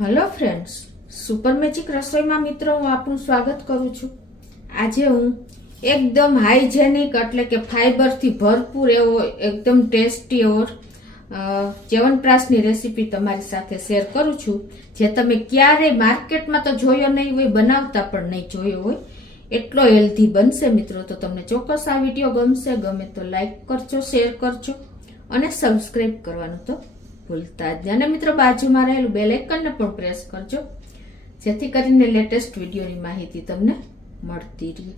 Hello friends, super magic રસોઈમાં મિત્રો હું આપનું સ્વાગત કરું છું। આજે હું એકદમ હાઇજેનિક એટલે કે ફાઈબરથી ભરપૂર એવો એકદમ ટેસ્ટી એવો ચ્યવનપ્રાશની રેસીપી તમારી સાથે શેર કરું છું, જે તમે ક્યારેય માર્કેટમાં તો જોયો નહીં હોય, બનાવતા પણ નહીં જોયો હોય, એટલો હેલ્ધી બનશે મિત્રો। તો તમને ચોક્કસ આ વિડીયો ગમશે, ગમે તો લાઈક કરજો, શેર કરજો અને સબસ્ક્રાઈબ કરવાનું તો ભૂલતા જ નહીં। અને મિત્રો બાજુમાં રહેલું બેલ આઇકનને પણ પ્રેસ કરજો, જેથી કરીને લેટેસ્ટ વિડીયોની માહિતી તમને મળતી રહે।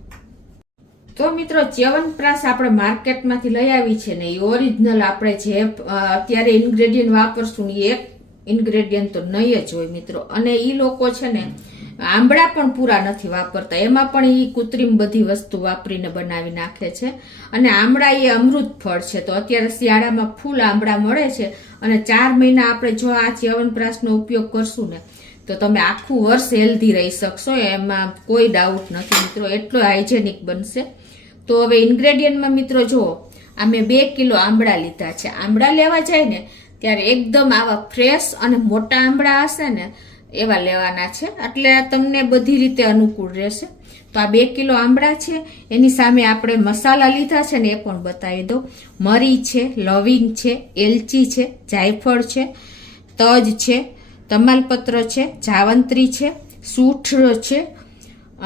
તો મિત્રો ચ્યવનપ્રાશ આપણે માર્કેટમાંથી લઈ આવી છે ને, એ ઓરિજિનલ આપણે જે અત્યારે ઇન્ગ્રેડિયન્ટ વાપરશું ને એક ઇન્ગ્રેડિયન્ટ તો નહીં જ હોય મિત્રો। અને એ લોકો છે ને આંબળા પણ પૂરા નથી વાપરતા, એમાં પણ એ કૃત્રિમ બધી વસ્તુ વાપરીને બનાવી નાખે છે। અને આંબળા એ અમૃત ફળ છે, તો અત્યારે શિયાળામાં ફૂલ આંબળા મળે છે અને 4 મહિના આપણે જો આ ચ્યવનપ્રાશનો ઉપયોગ કરશું ને તો તમે આખું વર્ષ હેલ્ધી રહી શકશો, એમાં કોઈ ડાઉટ નથી મિત્રો, એટલો હાઇજેનિક બનશે। તો હવે ઇન્ગ્રેડિયન્ટમાં મિત્રો જુઓ, આ મેં 2 કિલો આંબળા લીધા છે। આંબળા લેવા જાય ને ત્યારે એકદમ આવા ફ્રેશ અને મોટા આંબળા હશે ને એવા લેવાના છે, એટલે તમને બધી રીતે અનુકૂળ રહેશે। તો આ 2 કિલો આંબળા છે, એની સામે આપણે મસાલા લીધા છે ને એ પણ બતાવી દઉં। મરી છે, લવિંગ છે, એલચી છે, જાયફળ છે, તજ છે, તમાલપત્ર છે, જાવંત્રી છે, સૂંઠ છે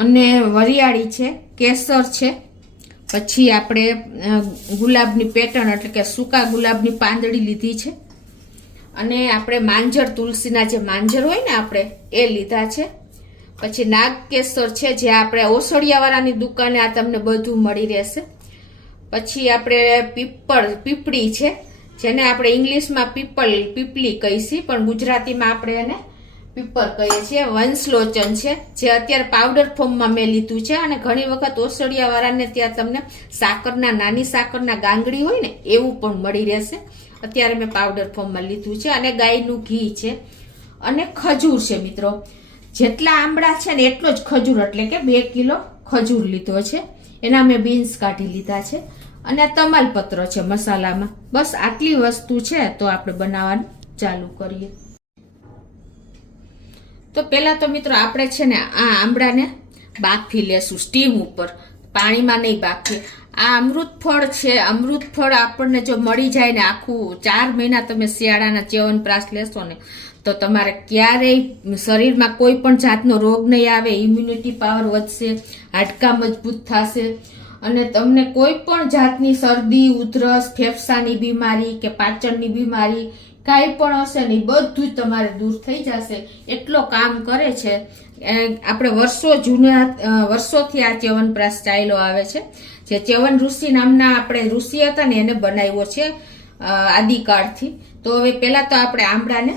અને વરિયાળી છે, કેસર છે, પછી આપણે ગુલાબની પેટર્ન એટલે કે સૂકા ગુલાબની પાંદડી લીધી છે, અને આપણે માંજર તુલસીના જે માંજર હોય ને આપણે એ લીધા છે, પછી નાગકેસર છે જે આપણે ઓસડિયાવાળાની દુકાને આ તમને બધું મળી રહેશે, પછી આપણે પીપળી છે જેને આપણે ઇંગ્લિશમાં પીપલી કહીશી, પણ ગુજરાતીમાં આપણે એને પીપર કહીએ છીએ। વંશલોચન છે જે અત્યારે પાવડર ફોર્મમાં મેં લીધું છે, અને ઘણી વખત ઓસડિયાવાળાને ત્યાં તમને નાની સાકરના ગાંગડી હોય ને એવું પણ મળી રહેશે, અત્યારે મેં પાવડર ફોર્મમાં લીધું છે। અને ગાયનું ઘી છે અને ખજૂર છે મિત્રો, જેટલા આંબળા છે ને એટલો જ ખજૂર, એટલે કે 2 કિલો ખજૂર લીધો છે, એના મેં બીન્સ કાઢી લીધા છે, અને તમાલપત્ર છે મસાલામાં। બસ આટલી વસ્તુ છે, તો આપણે બનાવવાનું ચાલુ કરીએ। તો પહેલા તો મિત્રો આપણે છે ને આ આંબળાને બાફી લેશું સ્ટીમ ઉપર, પાણીમાં નહીં બાફીએ। આ અમૃત ફળ છે, અમૃત ફળ આપણને જો મળી જાય ને આખું 4 મહિના તમે શિયાળાના ચ્યવનપ્રાશ લેશો ને તો તમારે ક્યારેય શરીરમાં કોઈ પણ જાતનો રોગ નહીં આવે, ઇમ્યુનિટી પાવર વધશે, હાડકાં મજબૂત થશે, અને તમને કોઈ પણ જાતની શરદી, ઉધરસ, ફેફસાની બીમારી કે પાચનની બીમારી કાંઈ પણ હશે ને બધું જ તમારે દૂર થઈ જશે, એટલો કામ કરે છે। આપણે વર્ષોથી આ ચ્યવનપ્રાશ ચાલ્યો આવે છે, જે ચ્યવન ઋષિ નામના આપણે ઋષિ હતા ને એને બનાવ્યો છે આદિકાળથી। તો હવે પહેલા તો આપણે આંબળાને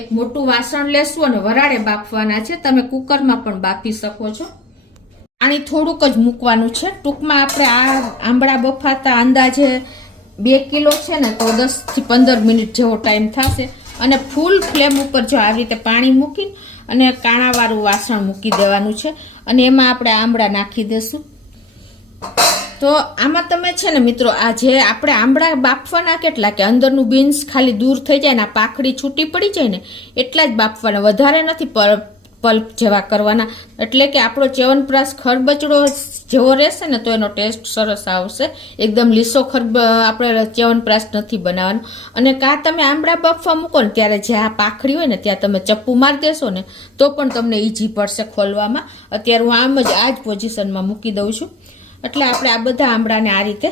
એક મોટું વાસણ લેશું અને વરાળે બાફવાના છે, તમે કુકરમાં પણ બાફી શકો છો, પાણી થોડુંક જ મૂકવાનું છે। ટૂંકમાં આપણે આ આંબળા બફાતા અંદાજે 2 કિલો છે ને તો 10 થી 15 મિનિટ જેવો ટાઈમ થશે, અને ફૂલ ફ્લેમ ઉપર જો આવી રીતે પાણી મૂકીને અને કાણાવાળું વાસણ મૂકી દેવાનું છે, અને એમાં આપણે આંબળા નાખી દેશું। તો આમાં તમે છે ને મિત્રો આ જે આપણે આંબળા બાફવાના કેટલા કે અંદરનું બીન્સ ખાલી દૂર થઈ જાય ને, આ પાખડી છૂટી પડી જાય ને એટલા જ બાફવાના, વધારે નથી પલ્પ જેવા કરવાના, એટલે કે આપણો ચ્યવનપ્રાશ ખરબચડો જેવો રહેશે ને તો એનો ટેસ્ટ સરસ આવશે, એકદમ લીસો આપણે ચ્યવનપ્રાશ નથી બનાવવાનો। અને તમે આંબળા બાફવા મૂકો ને ત્યારે જે આ પાખડી હોય ને ત્યાં તમે ચપ્પુ મારી દેશો ને તો પણ તમને ઈઝી પડશે ખોલવામાં। અત્યારે હું આમ જ આ જ પોઝિશનમાં મૂકી દઉં છું, એટલે આપણે આ બધા આંબળાને આ રીતે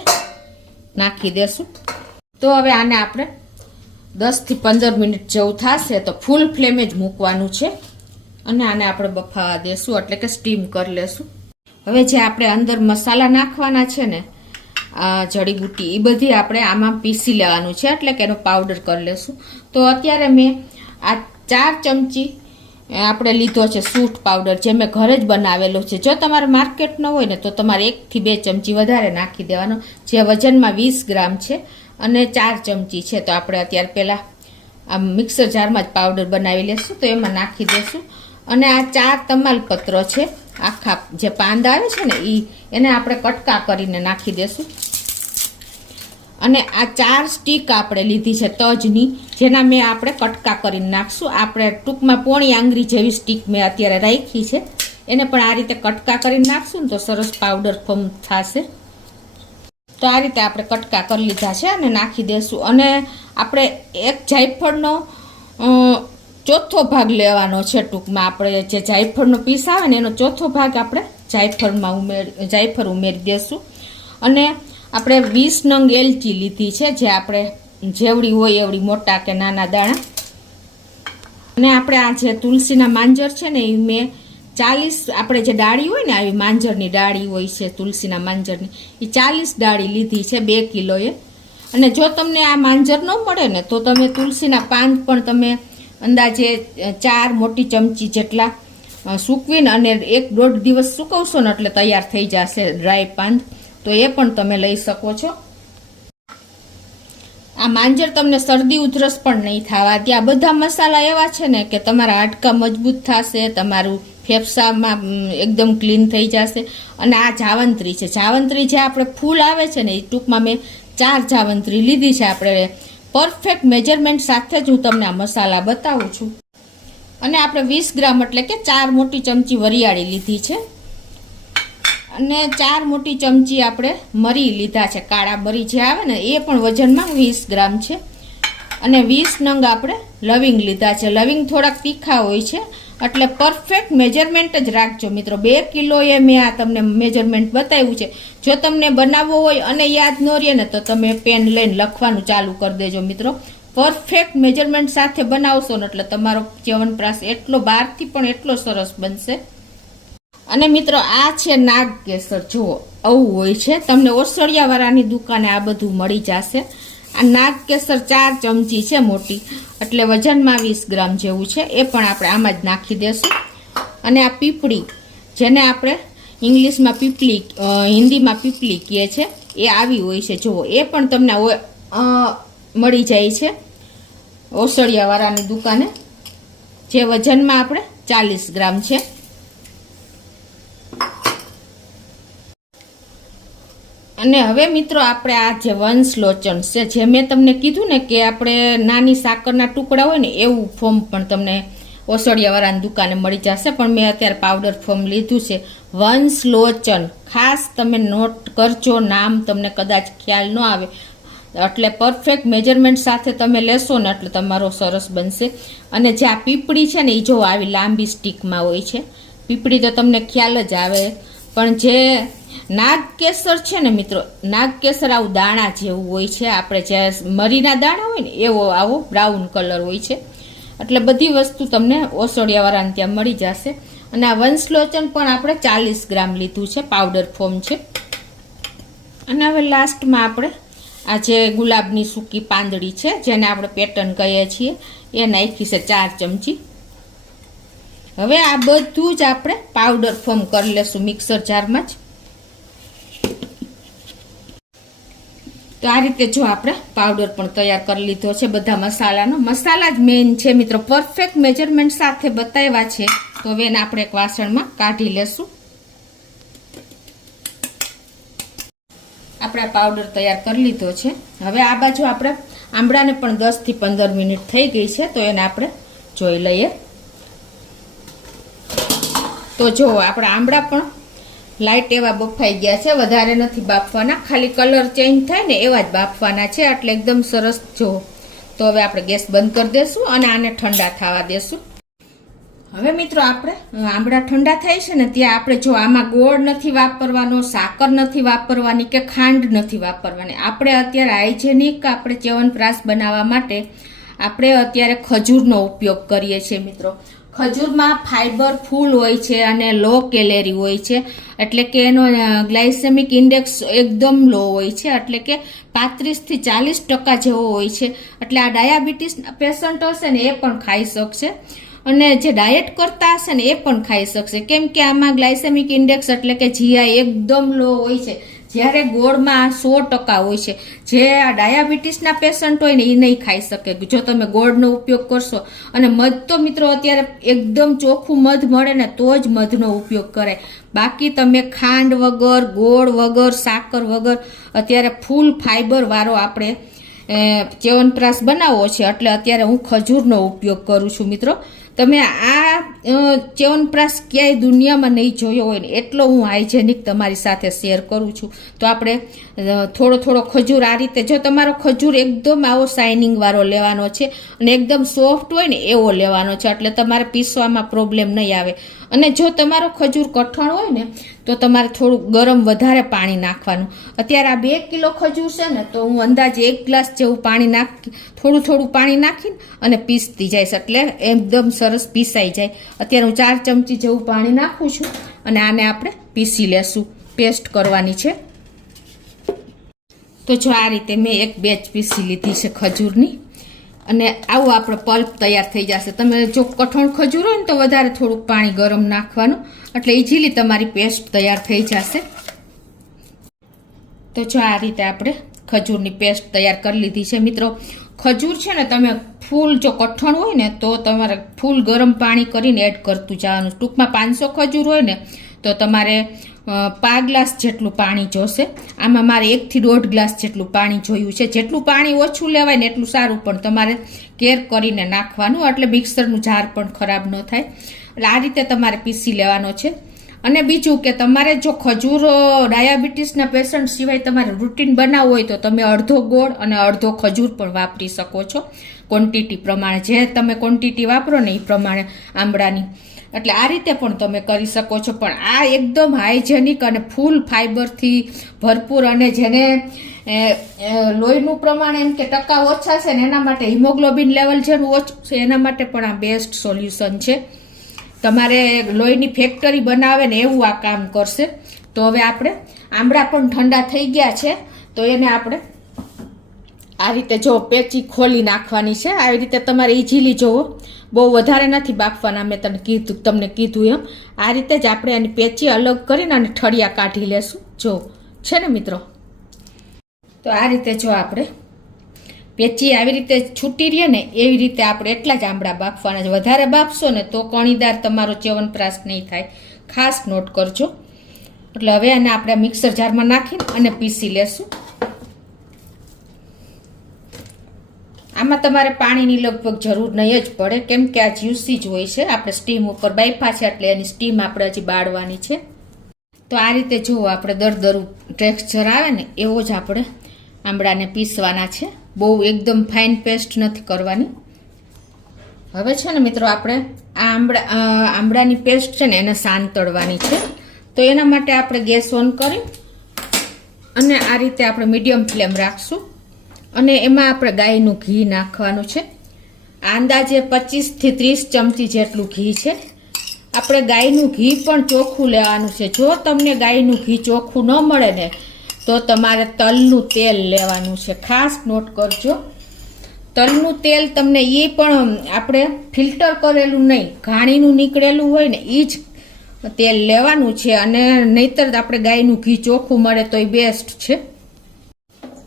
નાખી દેશું। તો હવે આને આપણે 10 થી 15 મિનિટ જેવું થશે તો ફૂલ ફ્લેમે જ મૂકવાનું છે, અને આને આપણે બફાવા દેશું, એટલે કે સ્ટીમ કરી લેશું। હવે જે આપણે અંદર મસાલા નાખવાના છે ને આ જડીબુટ્ટી એ બધી આપણે આમાં પીસી લેવાનું છે, એટલે કે એનો પાવડર કરી લેશું। તો અત્યારે મેં આ 4 ચમચી આપણે લીધો છે સૂંઠ પાવડર, જે મેં ઘરે જ બનાવેલો છે। જો તમારે માર્કેટ ન હોય ને તો તમારે 1 થી 2 ચમચી વધારે નાખી દેવાનો, જે વજનમાં 20 ગ્રામ છે, અને 4 ચમચી છે। તો આપણે અત્યારે પહેલાં આ મિક્સર જારમાં જ પાવડર બનાવી લેશું, તો એમાં નાખી દેશું। અને આ 4 તમાલપત્ર છે, આખા જે પાંદ આવે છે ને એને આપણે કટકા કરીને નાખી દેશું। અને આ 4 સ્ટીક આપણે લીધી છે તજની, જેના મેં આપણે કટકા કરીને નાખશું. આપણે ટૂંકમાં પોણી આંગળી જેવી સ્ટીક મેં અત્યારે રાખી છે, એને પણ આ રીતે કટકા કરીને નાખશું ને તો સરસ પાવડર ફોર્મ થશે. તો આ રીતે આપણે કટકા કરી લીધા છે અને નાખી દેશું. અને આપણે એક જાયફળનો ચોથો ભાગ લેવાનો છે. ટૂંકમાં આપણે જે જાયફળનો પીસ આવે ને એનો ચોથો ભાગ આપણે જાયફળ ઉમેરી દેશું. અને આપણે 20 નંગ એલચી લીધી છે, જે આપણે જેવડી હોય એવડી મોટા કે નાના દાણા. અને આપણે આ જે તુલસીના માંજર છે ને એ મેં 40, આપણે જે ડાળી હોય ને આવી માંજરની ડાળી હોય છે તુલસીના માંજરની, એ 40 ડાળી લીધી છે 2 કિલોએ. અને જો તમને આ માંજર ન મળે ને તો તમે તુલસીના પાન પણ તમે અંદાજે 4 મોટી ચમચી જેટલા સૂકવીને અને 1-1.5 દિવસ સૂકવશો ને એટલે તૈયાર થઈ જશે ડ્રાય પાન, તો એ પણ તમે લઈ શકો છો. આ માંજર તમને શરદી ઉધરસ પણ નહીં થવા દે. આ બધા મસાલા એવા છે ને કે તમારા હાડકાં મજબૂત થશે, તમારું ફેફસામાં એકદમ ક્લીન થઈ જશે. અને આ જાવંત્રી છે, જાવંત્રી જે આપણે ફૂલ આવે છે ને એ ટૂંકમાં મેં 4 જાવંત્રી લીધી છે. આપણે પરફેક્ટ મેજરમેન્ટ સાથે જ હું તમને આ મસાલા બતાવું છું. અને આપણે 20 ગ્રામ એટલે કે 4 મોટી ચમચી વરિયાળી લીધી છે. અને 4 મોટી ચમચી આપણે મરી લીધા છે, કાળા મરી જે આવે ને એ પણ વજનમાં 20 ગ્રામ છે. અને 20 નંગ આપણે લવિંગ લીધા છે. લવિંગ થોડાક તીખા હોય છે એટલે પરફેક્ટ મેજરમેન્ટ જ રાખજો મિત્રો. 2 કિલોએ મેં આ તમને મેજરમેન્ટ બતાવ્યું છે. જો તમને બનાવવો હોય અને યાદ ન રહે ને તો તમે પેન લઈને લખવાનું ચાલુ કરી દેજો મિત્રો. પરફેક્ટ મેજરમેન્ટ સાથે બનાવશો ને એટલે તમારો ચ્યવનપ્રાશ એટલો બહારથી પણ એટલો સરસ બનશે. અને મિત્રો આ છે નાગ કેસર, જુઓ આવું હોય છે. તમને ઓસળિયાવાળાની દુકાને આ બધું મળી જશે. આ નાગ કેસર 4 ચમચી છે મોટી, એટલે વજનમાં 20 ગ્રામ જેવું છે. એ પણ આપણે આમાં જ નાખી દેશું. અને આ પીપળી, જેને આપણે ઇંગ્લિશમાં પીપલી, હિન્દીમાં પીપલી કહે છે, એ આવી હોય છે. જુઓ એ પણ તમને મળી જાય છે ઓસળિયાવાળાની દુકાને, જે વજનમાં આપણે 40 ગ્રામ છે. અને હવે મિત્રો આપણે આ જે વંશ લોચન છે, જે મેં તમને કીધું ને કે આપણે નાની સાકરના ટુકડા હોય ને એવું ફોર્મ પણ તમને ઓસળિયાવાળાની દુકાને મળી જશે. પણ મેં અત્યારે પાવડર ફોર્મ લીધું છે વંશ લોચન. ખાસ તમે નોટ કરજો, નામ તમને કદાચ ખ્યાલ ન આવે એટલે પરફેક્ટ મેજરમેન્ટ સાથે તમે લેશો ને એટલે તમારો સરસ બનશે. અને જે આ પીપળી છે ને એ જો આવી લાંબી સ્ટીકમાં હોય છે. પીપળી તો તમને ખ્યાલ જ આવે, પણ જે નાગ કેસર છે ને મિત્રો, નાગ કેસર આવું દાણા જેવું હોય છે. આપણે જે મરીના દાણા હોય ને એવો આવો બ્રાઉન કલર હોય છે. એટલે બધી વસ્તુ તમને ઓસળિયાવાળાને ત્યાં મળી જશે. અને આ વંશલોચન પણ આપણે 40 ગ્રામ લીધું છે, પાવડર ફોર્મ છે. અને હવે લાસ્ટમાં આપણે આ જે ગુલાબની સૂકી પાંદડી છે, જેને આપણે પેટર્ન કહીએ છીએ, એ નાખી છે 4 ચમચી. હવે આ બધું જ આપણે પાવડર ફોર્મ કરી લેશું મિક્સર જારમાં જ. તો આ રીતે જો આપણે પાવડર પણ તૈયાર કરી લીધો છે બધા મસાલાનો. મસાલા જ મેઇન છે મિત્રો, પરફેક્ટ મેજરમેન્ટ સાથે બતાવ્યા છે. તો હવે એને આપણે એક વાસણમાં કાઢી લેશું. આપણે પાવડર તૈયાર કરી લીધો છે. હવે આ બાજુ આપણે આંબળાને પણ 10 થી 15 મિનિટ થઈ ગઈ છે, તો એને આપણે જોઈ લઈએ. તો જો આપણા આંબળા પણ લાઈટ એવા બફાઈ ગયા છે, વધારે નથી બાફવાના, ખાલી કલર ચેન્જ થાય ને એવા જ બાફવાના છે, એટલે એકદમ સરસ. જો તો હવે આપણે ગેસ બંધ કરી દેશું અને આને ઠંડા થવા દેશું. હવે મિત્રો આપણે આંબળા ઠંડા થાય છે ને ત્યાં આપણે જો આમાં ગોળ નથી વાપરવાનો, સાકર નથી વાપરવાની કે ખાંડ નથી વાપરવાની. આપણે અત્યારે હાઇજેનિક આપણે ચ્યવનપ્રાશ બનાવવા માટે આપણે અત્યારે ખજૂરનો ઉપયોગ કરીએ છીએ મિત્રો. ખજૂરમાં ફાઈબર ફૂલ હોય છે અને લો કેલેરી હોય છે, એટલે કે એનો ગ્લાયસેમિક ઇન્ડેક્સ એકદમ લો હોય છે, એટલે કે 35 થી 40% જેવો હોય છે. એટલે આ ડાયાબિટીસ પેશન્ટ હશે ને એ પણ ખાઈ શકશે, અને જે ડાયટ કરતા હશે ને એ પણ ખાઈ શકશે, કેમ કે આમાં ગ્લાયસેમિક ઇન્ડેક્સ એટલે કે જીઆઈ એકદમ લો હોય છે. જ્યારે ગોળમાં 100% હોય છે. જે ડાયાબિટીસના પેશન્ટ હોય ને એ નહીં ખાઈ શકે જો તમે ગોળનો ઉપયોગ કરશો. અને મધ તો મિત્રો અત્યારે એકદમ ચોખ્ખું મધ મળે ને તો જ મધનો ઉપયોગ કરાય. બાકી તમે ખાંડ વગર, ગોળ વગર, સાકર વગર અત્યારે ફૂલ ફાઈબર વાળો આપણે ચ્યવનપ્રાશ બનાવવો છે એટલે અત્યારે હું ખજૂરનો ઉપયોગ કરું છું. મિત્રો તમે આ ચ્યવનપ્રાશ ક્યાંય દુનિયામાં નહીં જોયો હોય ને એટલો હું હાઇજેનિક તમારી સાથે શેર કરું છું. તો આપણે થોડો થોડો ખજૂર આ રીતે, જો તમારો ખજૂર એકદમ આવો શાઇનિંગ વાળો લેવાનો છે અને એકદમ સોફ્ટ હોય ને એવો લેવાનો છે એટલે તમારે પીસવામાં પ્રોબ્લેમ નહીં આવે. અને જો તમારો ખજૂર કઠણ હોય ને તો તમારે થોડું ગરમ વધારે પાણી નાખવાનું. અત્યારે આ 2 કિલો ખજૂર છે ને તો હું અંદાજે 1 ગ્લાસ જેવું પાણી નાખી થોડું પાણી નાખીને અને પીસતી જઈશ એટલે એકદમ સરસ પીસાઈ જાય. અત્યારે હું 4 ચમચી જેવું પાણી નાખું છું અને આને આપણે પીસી લેશું, પેસ્ટ કરવાની છે. તો જો આ રીતે મેં એક બેચ પીસી લીધી છે ખજૂરની અને આવું આપણો પલ્પ તૈયાર થઈ જશે. તમે જો કઠણ ખજૂર હોય ને તો વધારે થોડુંક પાણી ગરમ નાખવાનું એટલે ઇઝીલી તમારી પેસ્ટ તૈયાર થઈ જશે. તો જો આ રીતે આપણે ખજૂરની પેસ્ટ તૈયાર કરી લીધી છે. મિત્રો ખજૂર છે ને તમે ફૂલ જો કઠણ હોય ને તો તમારે ફૂલ ગરમ પાણી કરીને એડ કરતું જવાનું. ટૂંકમાં 500 ખજૂર હોય ને તો તમારે 5 ગ્લાસ જેટલું પાણી જોશે. આમાં મારે 1 થી 1.5 ગ્લાસ જેટલું પાણી જોયું છે. જેટલું પાણી ઓછું લેવાય ને એટલું સારું, પણ તમારે કેર કરીને નાખવાનું એટલે મિક્સરનું જાર પણ ખરાબ ન થાય. એટલે આ રીતે તમારે પીસી લેવાનો છે. અને બીજું કે તમારે જો ખજૂર ડાયાબિટીસના પેશન્ટ સિવાય તમારે રૂટીન બનાવવું હોય તો તમે અડધો ગોળ અને અડધો ખજૂર પણ વાપરી શકો છો ક્વોન્ટિટી પ્રમાણે. જે તમે ક્વોન્ટિટી વાપરો ને એ પ્રમાણે આંબળાની, એટલે આ રીતે પણ તમે કરી શકો છો. પણ આ એકદમ હાઇજેનિક અને ફૂલ ફાઈબરથી ભરપૂર અને જેને લોહીનું પ્રમાણ એમ કે ટકા ઓછા છે ને એના માટે, હિમોગ્લોબિન લેવલ જેનું ઓછું છે એના માટે પણ આ બેસ્ટ સોલ્યુશન છે. તમારે લોહીની ફેક્ટરી બનાવે ને એવું આ કામ કરશે. તો હવે આપણે આંબળા પણ ઠંડા થઈ ગયા છે તો એને આપણે આ રીતે જો પેચી ખોલી નાખવાની છે. આવી રીતે તમારે ઇઝીલી જોવો, બહુ વધારે નથી બાફવાના, મેં તમને કીધું એમ. આ રીતે જ આપણે એની પેચી અલગ કરીને અને ઠળિયા કાઢી લેશું. જો છે ને મિત્રો, તો આ રીતે જો આપણે પેચી આવી રીતે છૂટી રહીએ ને એવી રીતે આપણે એટલા જ આંબળા બાફવાના છે. વધારે બાફશો ને તો કણીદાર તમારો ચ્યવનપ્રાશ નહીં થાય, ખાસ નોટ કરજો. એટલે હવે આને આપણે મિક્સર જારમાં નાખીને અને પીસી લેશું. આમાં તમારે પાણીની લગભગ જરૂર નહીં જ પડે કેમ કે આ જ્યુસી જ હોય છે. આપણે સ્ટીમ ઉપર બાફા છે એટલે એની સ્ટીમ આપણે હજી બાળવાની છે. તો આ રીતે જુઓ આપણે દરદરું ટેક્સચર આવે ને એવો જ આપણે આંબળાને પીસવાના છે. બહુ એકદમ ફાઇન પેસ્ટ નથી કરવાની. હવે છે ને મિત્રો આપણે આ આંબળાની પેસ્ટ છે ને એને સાંતળવાની છે. તો એના માટે આપણે ગેસ ઓન કરી અને આ રીતે આપણે મીડિયમ ફ્લેમ રાખશું અને એમાં આપણે ગાયનું ઘી નાખવાનું છે. અંદાજે 25 થી 30 ચમચી જેટલું ઘી છે. આપણે ગાયનું ઘી પણ ચોખ્ખું લેવાનું છે. જો તમને ગાયનું ઘી ચોખ્ખું ન મળે ને તો તમારે તલનું તેલ લેવાનું છે. ખાસ નોટ કરજો, તલનું તેલ તમને એ પણ આપણે ફિલ્ટર કરેલું નહીં, ઘાણીનું નીકળેલું હોય ને એ જ તેલ લેવાનું છે. અને નહીતર આપણે ગાયનું ઘી ચોખ્ખું મળે તો એ બેસ્ટ છે.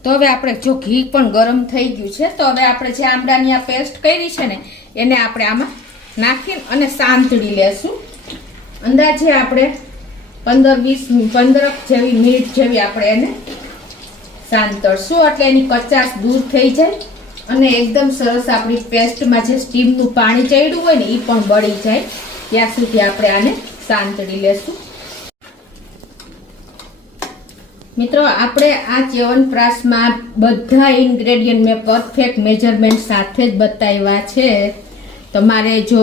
તો હવે આપણે જો ઘી પણ ગરમ થઈ ગયું છે તો હવે આપણે જે આંબળાની આ પેસ્ટ કરી છે ને એને આપણે આમાં નાખીને અને સાંતળી લેશું. અંદાજે આપણે 15 જેવી મિનિટ જેવી આપણે એને સાંતળશું એટલે એની કચાશ દૂર થઈ જાય અને એકદમ સરસ આપણી પેસ્ટમાં જે સ્ટીમનું પાણી ચડ્યું હોય ને એ પણ બળી જાય. ત્યાં સુધી આપણે આને સાંતળી લેશું. મિત્રો આપણે આ ચ્યવનપ્રાશમાં બધા ઇન્ગ્રેડિયન્ટ મેં પરફેક્ટ મેજરમેન્ટ સાથે જ બતાવ્યા છે. તમારે જો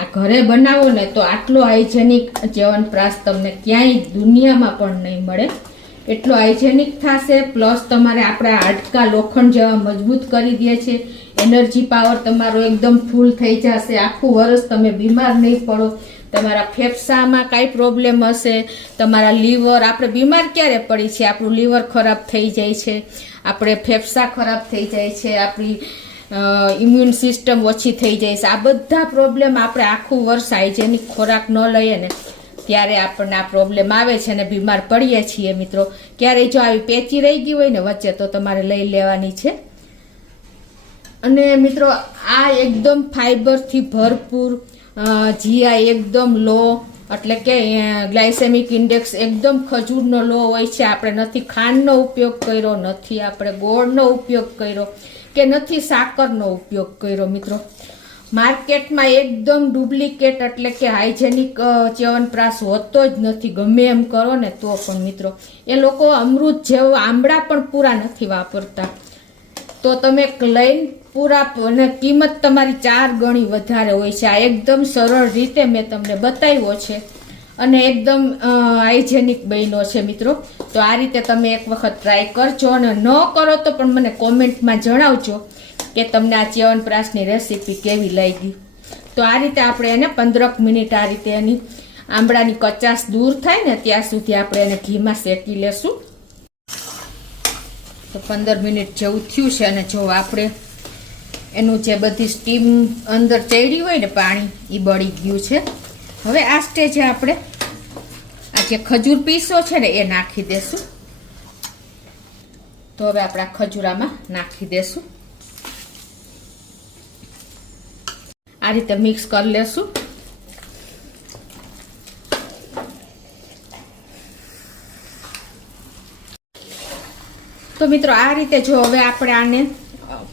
આ ઘરે બનાવો ને તો આટલો હાઇજેનિક ચ્યવનપ્રાશ તમને ક્યાંય દુનિયામાં પણ નહીં મળે. એટલો હાઇજેનિક થશે, પ્લસ તમારે આપણા હાડકા લોખંડ જેવા મજબૂત કરી દે છે. એનર્જી પાવર તમારો એકદમ ફૂલ થઈ જશે. આખું વર્ષ તમે બીમાર નહીં પડો. તમારા ફેફસામાં કાંઈ પ્રોબ્લેમ હશે, તમારા લીવર, આપણે બીમાર ક્યારે પડી છે, આપણું લીવર ખરાબ થઈ જાય છે, આપણે ફેફસા ખરાબ થઈ જાય છે, આપણી ઇમ્યુન સિસ્ટમ ઓછી થઈ જાય છે. આ બધા પ્રોબ્લેમ આપણે આખું વર્ષ હાઇજેનિક ખોરાક ન લઈએ ને ત્યારે આપણને આ પ્રોબ્લેમ આવે છે અને બીમાર પડીએ છીએ મિત્રો. ક્યારેય જો આવી પેચી રહી ગઈ હોય ને વચ્ચે તો તમારે લઈ લેવાની છે. અને મિત્રો આ એકદમ ફાઈબરથી ભરપૂર, જીઆઈ એકદમ લો, એટલે કે ગ્લાયસેમિક ઇન્ડેક્સ એકદમ ખજૂરનો લો હોય છે. આપણે નથી ખાંડનો ઉપયોગ કર્યો, નથી આપણે ગોળનો ઉપયોગ કર્યો કે નથી સાકરનો ઉપયોગ કર્યો મિત્રો. માર્કેટમાં એકદમ ડુપ્લિકેટ એટલે કે હાઇજેનિક ચ્યવનપ્રાશ હોતો જ નથી. ગમે એમ કરો ને તો પણ મિત્રો એ લોકો અમૃત જેવો આંબળા પણ પૂરા નથી વાપરતા. તો તમે લઈને પૂરા, અને કિંમત તમારી 4 ગણી વધારે હોય છે. આ એકદમ સરળ રીતે મેં તમને બતાવ્યો છે અને એકદમ હાઇજેનિક બન્યો છે મિત્રો. તો આ રીતે તમે એક વખત ટ્રાય કરજો, અને ન કરો તો પણ મને કોમેન્ટમાં જણાવજો કે તમને આ ચ્યવનપ્રાશની રેસીપી કેવી લાગી. તો આ રીતે આપણે એને 15 મિનિટ આ રીતે એની આંબળાની કચાશ દૂર થાય ને ત્યાં સુધી આપણે એને ઘીમાં શેકી લેશું. તો 15 મિનિટ જેવું થયું છે અને જો આપણે એનું જે બધી સ્ટીમ અંદર ચડી હોય ને પાણી એ બળી ગયું છે. હવે આ સ્ટેજે આપણે આ જે ખજૂર પીસો છે ને એ નાખી દેશું. તો હવે આપણે આ ખજૂરામાં નાખી દેશું. આ રીતે મિક્સ કરી લેશું. તો મિત્રો આ રીતે જો હવે આપણે આને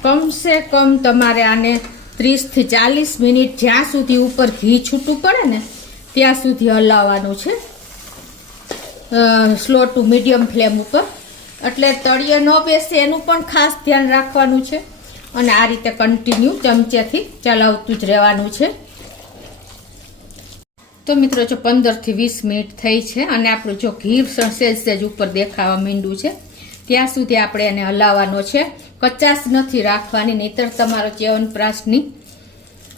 કમસે કમ તમારે આને 30 થી 40 મિનિટ જ્યાં સુધી ઉપર ઘી છૂટું પડે ને ત્યાં સુધી હલાવવાનું છે, સ્લો ટુ મીડિયમ ફ્લેમ ઉપર. એટલે તળિયે ન બેસે એનું પણ ખાસ ધ્યાન રાખવાનું છે. અને આ રીતે કન્ટિન્યુ ચમચેથી ચલાવતું જ રહેવાનું છે. તો મિત્રો જો 15 થી 20 મિનિટ થઈ છે અને આપણું જો ઘી સેજ ઉપર દેખાવા માંડ્યું છે ત્યાં સુધી આપણે એને હલાવવાનો છે. કચાશ નથી રાખવાની, નહીતર તમારો ચ્યવનપ્રાશની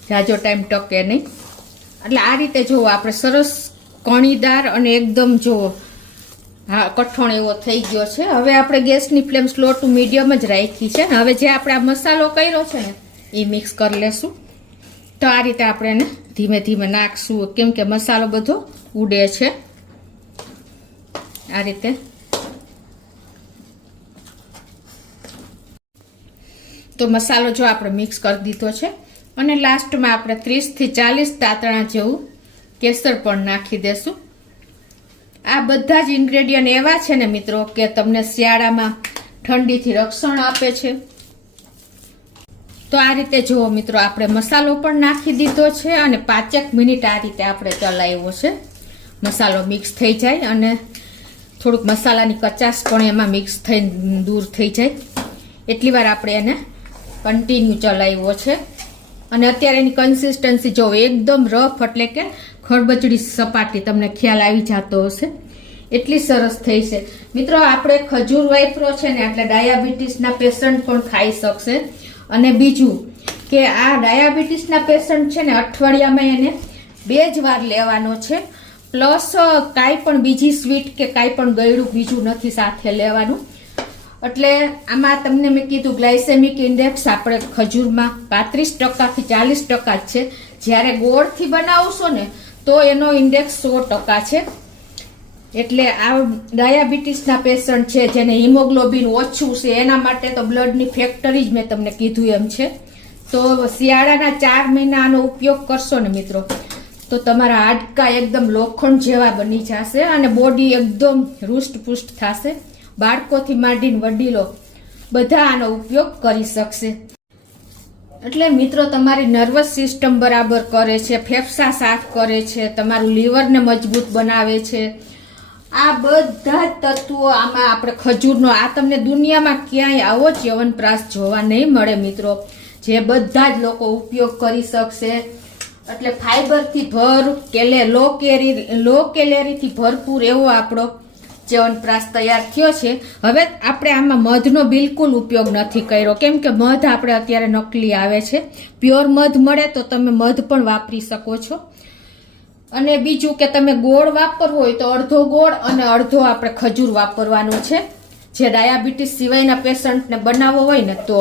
જાજો ટાઈમ ટકે નહીં. એટલે આ રીતે જો આપણે સરસ કણીદાર અને એકદમ જો કઠણ એવો થઈ ગયો છે. હવે આપણે ગેસની ફ્લેમ સ્લો ટુ મીડિયમ જ રાખી છે. હવે જે આપણે આ મસાલો કર્યો છે ને એ મિક્સ કરી લેશું. તો આ રીતે આપણે એને ધીમે ધીમે નાખશું, કેમ કે મસાલો બધો ઉડે છે. આ રીતે તો મસાલો જો આપણે મિક્સ કરી દીધો છે. અને લાસ્ટમાં આપણે 30 થી 40 તાતણા જેવું કેસર પણ નાખી દેશું. આ બધા જ ઇન્ગ્રેડિયન્ટ એવા છે ને મિત્રો કે તમને શિયાળામાં ઠંડીથી રક્ષણ આપે છે. તો આ રીતે જુઓ મિત્રો આપણે મસાલો પણ નાખી દીધો છે અને 5 મિનિટ આ રીતે આપણે ચલાવ્યો છે. મસાલો મિક્સ થઈ જાય અને થોડુંક મસાલાની કચાશ પણ એમાં મિક્સ થઈ દૂર થઈ જાય એટલી વાર આપણે એને કન્ટિન્યુ ચલાવ્યો છે. અને અત્યારે એની કન્સિસ્ટન્સી જો એકદમ રફ એટલે કે ખરબચડી સપાટી તમને ખ્યાલ આવી જતો હશે એટલી સરસ થઈ છે. મિત્રો આપણે ખજૂર વાપરો છે ને એટલે ડાયાબિટીસના પેશન્ટ પણ ખાઈ શકશે. અને બીજું કે આ ડાયાબિટીસના પેશન્ટ છે ને અઠવાડિયામાં એને 2 જ વાર લેવાનો છે. પ્લસ કાંઈ પણ બીજી સ્વીટ કે કાંઈ પણ ગળ્યું બીજું નથી સાથે લેવાનું. એટલે આમાં તમને મેં કીધું ગ્લાયસેમિક ઇન્ડેક્સ આપણે ખજૂરમાં 35% થી 40% જ છે. જ્યારે ગોળથી બનાવશો ને તો એનો ઇન્ડેક્સ 100% છે. એટલે આ ડાયાબિટીસના પેશન્ટ છે જેને હિમોગ્લોબિન ઓછું છે એના માટે તો બ્લડની ફેક્ટરી જ મેં તમને કીધું એમ છે. તો શિયાળાના 4 મહિના આનો ઉપયોગ કરશો ને મિત્રો તો તમારા હાડકા એકદમ લોખંડ જેવા બની જશે અને બોડી એકદમ હૃષ્ટપુષ્ટ થશે. બાળકોથી માંડીને વડીલો બધા આનો ઉપયોગ કરી શકશે. એટલે મિત્રો તમારી નર્વસ સિસ્ટમ બરાબર કરે છે, ફેફસા સાફ કરે છે, તમારું લીવરને મજબૂત બનાવે છે. આ બધા જ તત્વો આમાં આપણે ખજૂરનો આ તમને દુનિયામાં ક્યાંય આવો ચ્યવનપ્રાશ જોવા નહીં મળે મિત્રો, જે બધા જ લોકો ઉપયોગ કરી શકશે. એટલે ફાઈબરથી લો કેલેરીથી ભરપૂર એવો આપણો ચ્યવનપ્રાશ તૈયાર થયો છે. હવે આપણે આમાં મધનો બિલકુલ ઉપયોગ નથી કર્યો, કેમ કે મધ આપણે અત્યારે નકલી આવે છે. પ્યોર મધ મળે તો તમે મધ પણ વાપરી શકો છો. અને બીજું કે તમે ગોળ વાપરવો હોય તો અડધો ગોળ અને અડધો આપણે ખજૂર વાપરવાનું છે. જે ડાયાબિટીસ સિવાયના પેશન્ટને બનાવવો હોય ને તો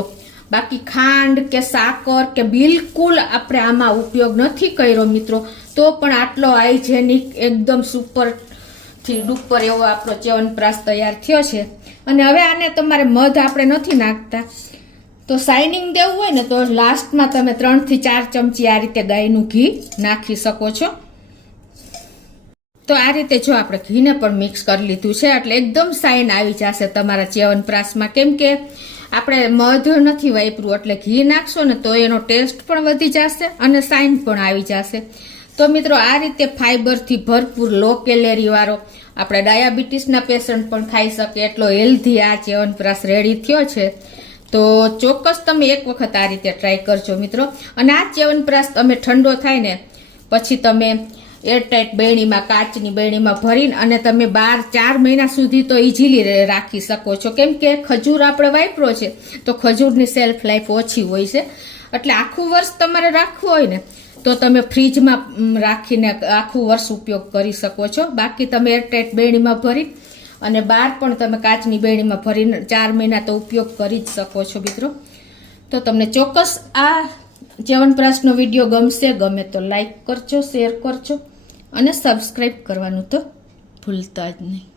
બાકી ખાંડ કે સાકર કે બિલકુલ આપણે આમાં ઉપયોગ નથી કર્યો મિત્રો, તો પણ આટલો હાઇજેનિક એકદમ સુપરથી ડુપર એવો આપણો ચ્યવનપ્રાશ તૈયાર થયો છે. અને હવે આને તમારે મધ આપણે નથી નાખતા, તો શાઇનિંગ દેવું હોય ને તો લાસ્ટમાં તમે 3 થી 4 ચમચી આ રીતે ગાયનું ઘી નાખી શકો છો. તો આ રીતે જો આપણે ઘીને પણ મિક્સ કરી લીધું છે એટલે એકદમ શાઇન આવી જશે તમારા ચ્યવનપ્રાશમાં. કેમ કે આપણે મધ નથી વાપર્યું એટલે ઘી નાખશો ને તો એનો ટેસ્ટ પણ વધી જશે અને શાઇન પણ આવી જશે. તો મિત્રો આ રીતે ફાઈબરથી ભરપૂર લો કેલેરી વાળો આપણે ડાયાબિટીસના પેશન્ટ પણ ખાઈ શકે એટલો હેલ્ધી આ ચ્યવનપ્રાશ રેડી થયો છે. તો ચોક્કસ તમે એક વખત આ રીતે ટ્રાય કરજો મિત્રો. અને આ ચ્યવનપ્રાશ તમે ઠંડો થાય ને પછી તમે એરટાઈટ બેણીમાં, કાચની બેણીમાં ભરીને અને તમે 4 મહિના સુધી તો ઇઝીલી રાખી શકો છો. કેમ કે ખજૂર આપણે વાપરો છે તો ખજૂરની સેલ્ફ લાઈફ ઓછી હોય છે, એટલે આખું વર્ષ તમારે રાખવું હોય ને તો તમે ફ્રીજમાં રાખીને આખું વર્ષ ઉપયોગ કરી શકો છો. બાકી તમે એરટાઈટ બેણીમાં ભરી અને બહાર પણ તમે કાચની બેણીમાં ભરીને 4 મહિના તો ઉપયોગ કરી જ શકો છો મિત્રો. તો તમને ચોક્કસ આ ચ્યવનપ્રાશનો વિડીયો ગમે તો લાઈક કરજો, શેર કરજો અને સબસ્ક્રાઈબ કરવાનું તો ભૂલતા જ નહીં.